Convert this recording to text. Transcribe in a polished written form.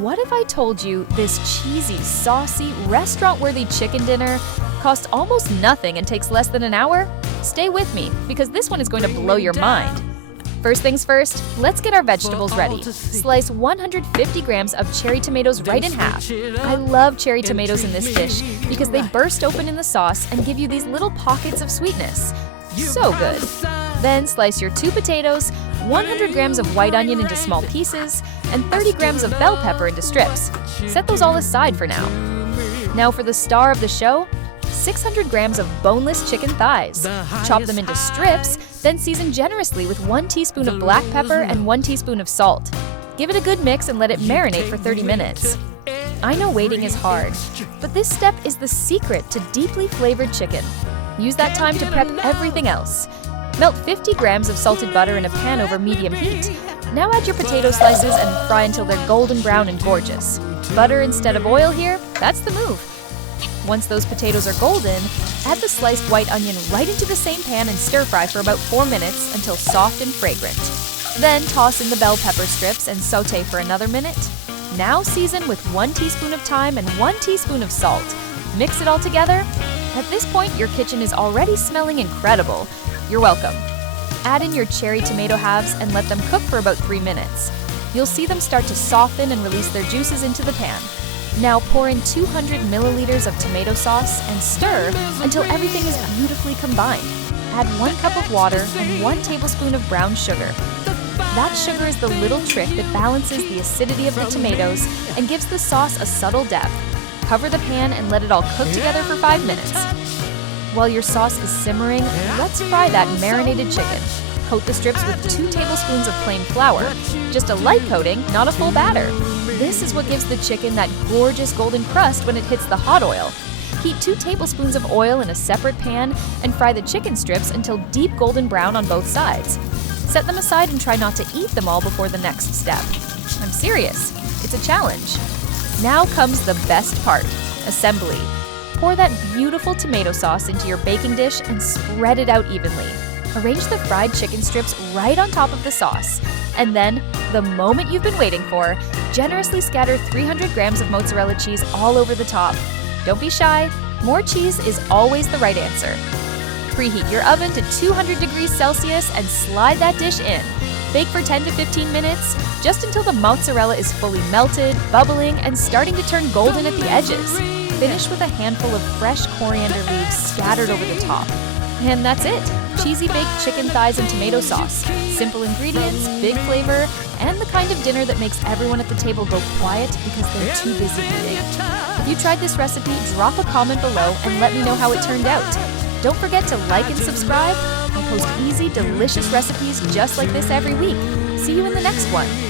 What if I told you this cheesy, saucy, restaurant-worthy chicken dinner costs almost nothing and takes less than an hour? Stay with me, because this one is going to blow your mind. First things first, let's get our vegetables ready. Slice 150 grams of cherry tomatoes right in half. I love cherry tomatoes in this dish because they burst open in the sauce and give you these little pockets of sweetness. So good. Then slice your 2 potatoes, 100 grams of white onion into small pieces, and 30 grams of bell pepper into strips. Set those all aside for now. Now for the star of the show, 600 grams of boneless chicken thighs. Chop them into strips, then season generously with 1 teaspoon of black pepper and 1 teaspoon of salt. Give it a good mix and let it marinate for 30 minutes. I know waiting is hard, but this step is the secret to deeply flavored chicken. Use that time to prep everything else. Melt 50 grams of salted butter in a pan over medium heat. Now add your potato slices and fry until they're golden brown and gorgeous. Butter instead of oil here, that's the move. Once those potatoes are golden, add the sliced white onion right into the same pan and stir fry for about 4 minutes until soft and fragrant. Then toss in the bell pepper strips and saute for another minute. Now season with 1 teaspoon of thyme and 1 teaspoon of salt. Mix it all together. At this point, your kitchen is already smelling incredible. You're welcome. Add in your cherry tomato halves and let them cook for about 3 minutes. You'll see them start to soften and release their juices into the pan. Now pour in 200 milliliters of tomato sauce and stir until everything is beautifully combined. Add 1 cup of water and 1 tablespoon of brown sugar. That sugar is the little trick that balances the acidity of the tomatoes and gives the sauce a subtle depth. Cover the pan and let it all cook together for 5 minutes. While your sauce is simmering, let's fry that marinated chicken. Coat the strips with 2 tablespoons of plain flour. Just a light coating, not a full batter. This is what gives the chicken that gorgeous golden crust when it hits the hot oil. Heat 2 tablespoons of oil in a separate pan and fry the chicken strips until deep golden brown on both sides. Set them aside and try not to eat them all before the next step. I'm serious, it's a challenge. Now comes the best part, assembly. Pour that beautiful tomato sauce into your baking dish and spread it out evenly. Arrange the fried chicken strips right on top of the sauce. And then, the moment you've been waiting for, generously scatter 300 grams of mozzarella cheese all over the top. Don't be shy, more cheese is always the right answer. Preheat your oven to 200 degrees Celsius and slide that dish in. Bake for 10 to 15 minutes, just until the mozzarella is fully melted, bubbling, and starting to turn golden at the edges. Finish with a handful of fresh coriander leaves scattered over the top. And that's it! Cheesy baked chicken thighs and tomato sauce. Simple ingredients, big flavor, and the kind of dinner that makes everyone at the table go quiet because they're too busy eating. If you tried this recipe, drop a comment below and let me know how it turned out. Don't forget to like and subscribe. I post easy, delicious recipes just like this every week. See you in the next one.